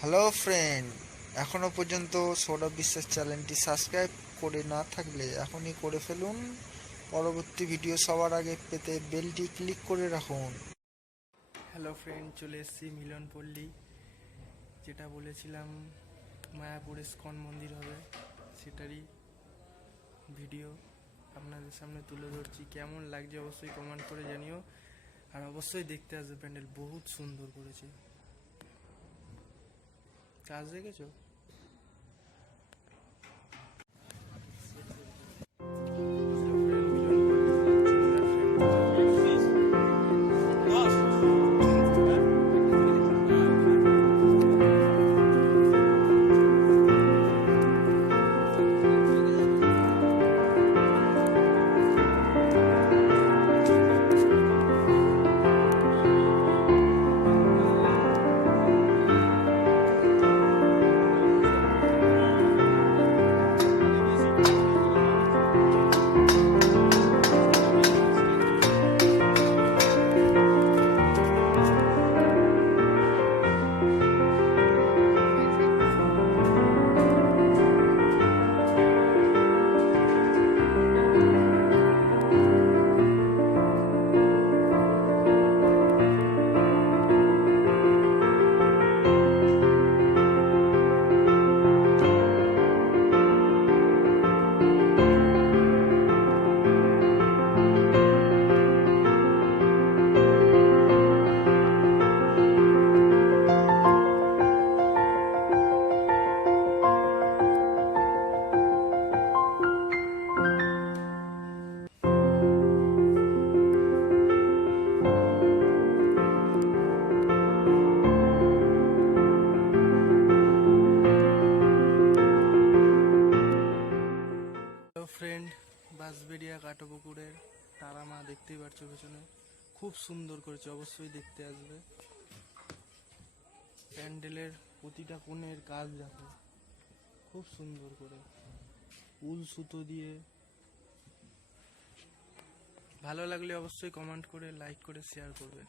Hello friend এখনও পর্যন্ত সৌরভ বিশ্বাস চ্যানেলটি সাবস্ক্রাইব করে না থাকলে এখনই করে ফেলুন। পরবর্তী ভিডিও সবার আগে পেতে বেলটি ক্লিক করে রাখুন। হ্যালো ফ্রেন্ড চলে এসেছি মিলনপল্লী, যেটা বলেছিলাম মায়াপুর ইস্কন মন্দির হবে। সেটারই ভিডিও আপনাদের সামনে তুলে ধরছি। কেমন লাগছে অবশ্যই কমেন্ট করে জানিও। আর অবশ্যই দেখতে আসবে প্যান্ডেল। বহুত সুন্দর করেছে। কাজ দেখেছ? বাঁশবেড়িয়া কাটোপুকুরের তারা মা দেখতেই পাচ্ছ পেছনে। খুব সুন্দর করেছে, অবশ্যই দেখতে আসবে। প্যান্ডেলের প্রতিটা কোণের কাজ দেখো। খুব সুন্দর করে। উল সুতো দিয়ে। ভালো লাগলে অবশ্যই কমেন্ট করে লাইক করে শেয়ার করবে।